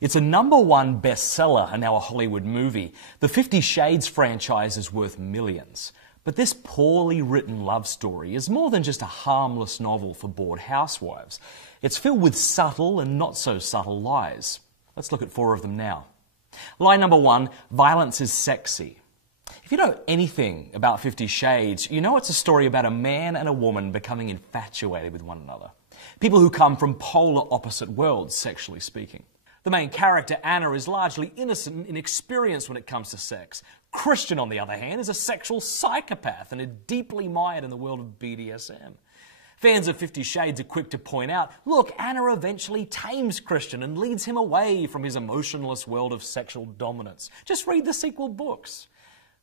It's a #1 bestseller and now a Hollywood movie. The 50 Shades franchise is worth millions. But this poorly written love story is more than just a harmless novel for bored housewives. It's filled with subtle and not so subtle lies. Let's look at 4 of them now. Lie #1, violence is sexy. If you know anything about 50 Shades, you know it's a story about a man and a woman becoming infatuated with one another. People who come from polar opposite worlds, sexually speaking. The main character, Anna, is largely innocent and inexperienced when it comes to sex. Christian, on the other hand, is a sexual psychopath and is deeply mired in the world of BDSM. Fans of 50 Shades are quick to point out, look, Anna eventually tames Christian and leads him away from his emotionless world of sexual dominance. Just read the sequel books.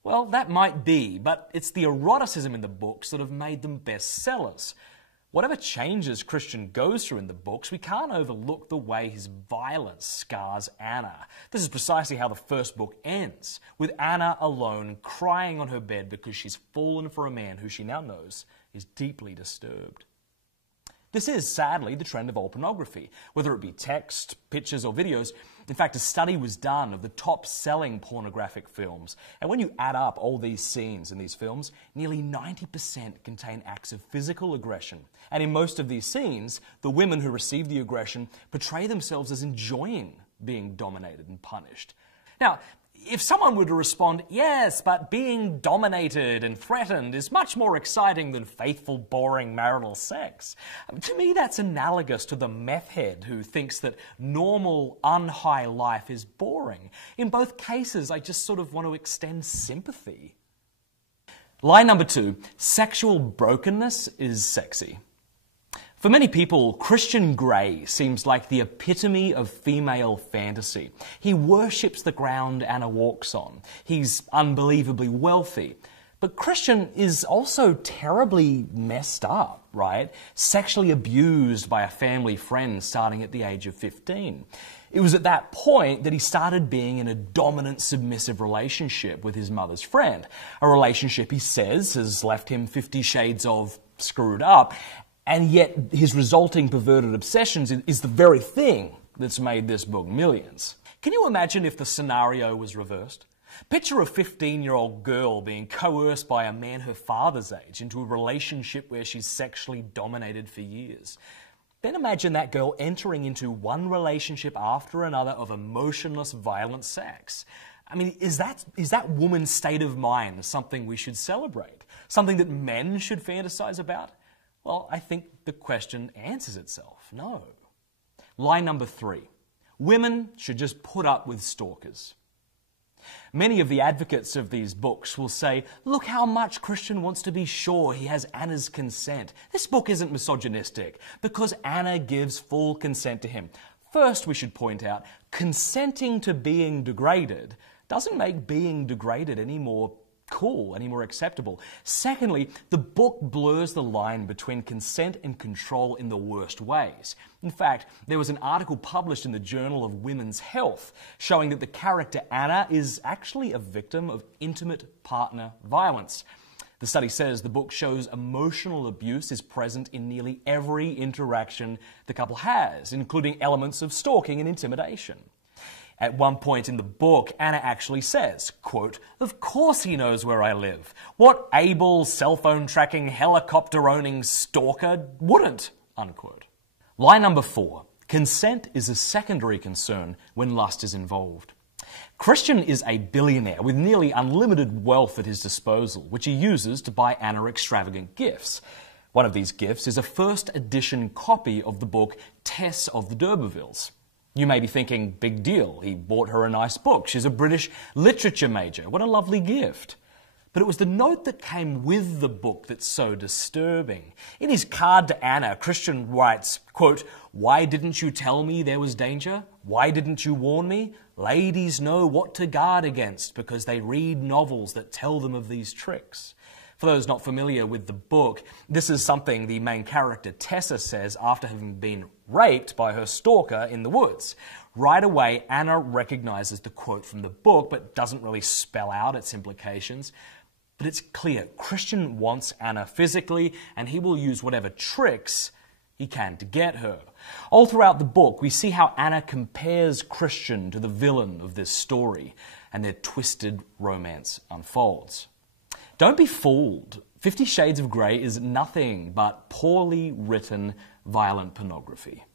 Well, that might be, but it's the eroticism in the books that have made them bestsellers. Whatever changes Christian goes through in the books, we can't overlook the way his violence scars Anna. This is precisely how the first book ends, with Anna alone crying on her bed because she's fallen for a man who she now knows is deeply disturbed. This is, sadly, the trend of all pornography, whether it be text, pictures or videos. In fact, a study was done of the top-selling pornographic films, and when you add up all these scenes in these films, nearly 90% contain acts of physical aggression. And in most of these scenes, the women who receive the aggression portray themselves as enjoying being dominated and punished. Now, if someone were to respond, yes, but being dominated and threatened is much more exciting than faithful, boring marital sex, to me that's analogous to the meth head who thinks that normal, unhigh life is boring. In both cases, I just sort of want to extend sympathy. Lie #2, sexual brokenness is sexy. For many people, Christian Grey seems like the epitome of female fantasy. He worships the ground Anna walks on. He's unbelievably wealthy. But Christian is also terribly messed up, right? Sexually abused by a family friend starting at the age of 15. It was at that point that he started being in a dominant, submissive relationship with his mother's friend. A relationship, he says, has left him 50 shades of screwed up. And yet his resulting perverted obsessions is the very thing that's made this book millions. Can you imagine if the scenario was reversed? Picture a 15-year-old girl being coerced by a man her father's age into a relationship where she's sexually dominated for years. Then imagine that girl entering into one relationship after another of emotionless, violent sex. I mean, is that woman's state of mind something we should celebrate? Something that men should fantasize about? Well, I think the question answers itself. No. Lie #3. Women should just put up with stalkers. Many of the advocates of these books will say, look how much Christian wants to be sure he has Anna's consent. This book isn't misogynistic because Anna gives full consent to him. First, we should point out, consenting to being degraded doesn't make being degraded any more cool, any more acceptable. Secondly, the book blurs the line between consent and control in the worst ways. In fact, there was an article published in the Journal of Women's Health showing that the character Anna is actually a victim of intimate partner violence. The study says the book shows emotional abuse is present in nearly every interaction the couple has, including elements of stalking and intimidation. At one point in the book, Anna actually says, quote, "Of course he knows where I live. What able cell phone tracking, helicopter owning stalker wouldn't?" Unquote. Lie #4. Consent is a secondary concern when lust is involved. Christian is a billionaire with nearly unlimited wealth at his disposal, which he uses to buy Anna extravagant gifts. One of these gifts is a first edition copy of the book Tess of the D'Urbervilles. You may be thinking, big deal, he bought her a nice book. She's a British literature major. What a lovely gift. But it was the note that came with the book that's so disturbing. In his card to Anna, Christian writes, quote, "Why didn't you tell me there was danger? Why didn't you warn me? Ladies know what to guard against because they read novels that tell them of these tricks." For those not familiar with the book, this is something the main character Tessa says after having been raped by her stalker in the woods. Right away, Anna recognizes the quote from the book, but doesn't really spell out its implications. But it's clear, Christian wants Anna physically, and he will use whatever tricks he can to get her. All throughout the book, we see how Anna compares Christian to the villain of this story, and their twisted romance unfolds. Don't be fooled. 50 Shades of Grey is nothing but poorly written, violent pornography.